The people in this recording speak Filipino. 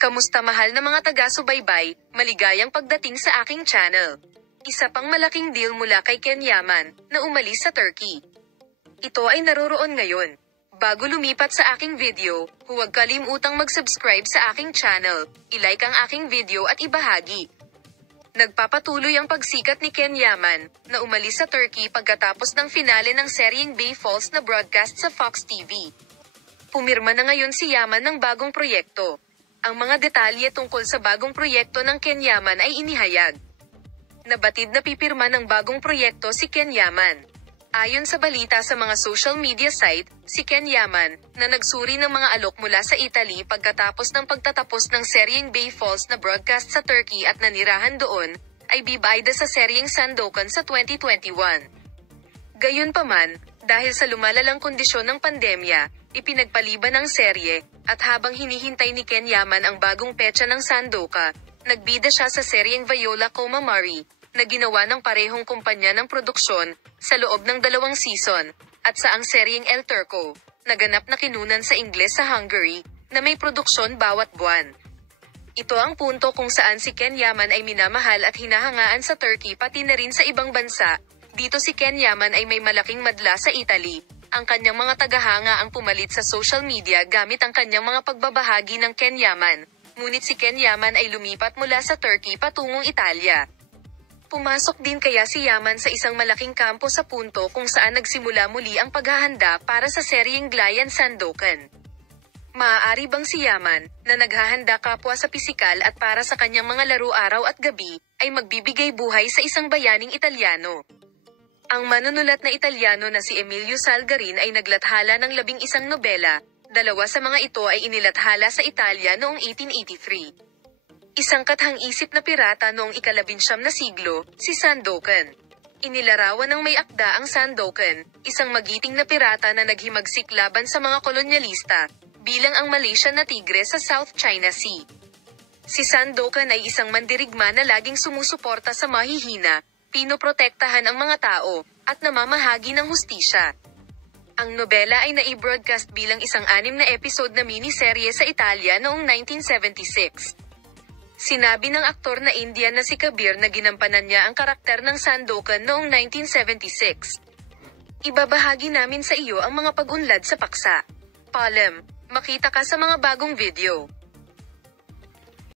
Kamusta mahal na mga taga-subaybay, maligayang pagdating sa aking channel. Isa pang malaking deal mula kay Ken Yaman, na umalis sa Turkey. Ito ay naroroon ngayon. Bago lumipat sa aking video, huwag kalimutang mag-subscribe sa aking channel, i-like ang aking video at ibahagi. Nagpapatuloy ang pagsikat ni Ken Yaman, na umalis sa Turkey pagkatapos ng finale ng seryeng Bay Falls na broadcast sa Fox TV. Pumirma na ngayon si Yaman ng bagong proyekto. Ang mga detalye tungkol sa bagong proyekto ng Ken Yaman ay inihayag. Nabatid na pipirma ng bagong proyekto si Ken Yaman. Ayon sa balita sa mga social media site, si Ken Yaman, na nagsuri ng mga alok mula sa Italy pagkatapos ng pagtatapos ng seryeng Bay Falls na broadcast sa Turkey at nanirahan doon, ay bibayda sa seryeng Sandokan sa 2021. Gayunpaman, dahil sa lumalalang kondisyon ng pandemya, ipinagpaliban ang serye, at habang hinihintay ni Ken Yaman ang bagong petsa ng Sandoka, nagbida siya sa seryeng Viola Como Mari, na ginawa ng parehong kumpanya ng produksyon, sa loob ng 2 season, at sa ang seryeng El Turco, naganap na kinunan sa Ingles sa Hungary, na may produksyon bawat buwan. Ito ang punto kung saan si Ken Yaman ay minamahal at hinahangaan sa Turkey pati na rin sa ibang bansa. Dito si Ken Yaman ay may malaking madla sa Italy. Ang kanyang mga tagahanga ang pumalit sa social media gamit ang kanyang mga pagbabahagi ng Ken Yaman. Ngunit si Ken Yaman ay lumipat mula sa Turkey patungong Italia. Pumasok din kaya si Yaman sa isang malaking kampo sa punto kung saan nagsimula muli ang paghahanda para sa seryeng Glayan Sandokan. Maaari bang si Yaman, na naghahanda kapwa sa pisikal at para sa kanyang mga laro araw at gabi, ay magbibigay buhay sa isang bayaning Italyano? Ang manunulat na Italyano na si Emilio Salgarin ay naglathala ng 11 nobela, 2 sa mga ito ay inilathala sa Italia noong 1883. Isang kathang-isip na pirata noong ika-19 na siglo, si Sandokan. Inilarawan ng may akda ang Sandokan, isang magiting na pirata na naghimagsik laban sa mga kolonyalista, bilang ang Malaysian na tigre sa South China Sea. Si Sandokan ay isang mandirigma na laging sumusuporta sa mahihina, pinoprotektahan ang mga tao, at namamahagi ng hustisya. Ang nobela ay nai-broadcast bilang isang 6 na episode na miniserye sa Italia noong 1976. Sinabi ng aktor na Indian na si Kabir na ginampanan niya ang karakter ng Sandokan noong 1976. Ibabahagi namin sa iyo ang mga pag-unlad sa paksa. Palem, makita ka sa mga bagong video.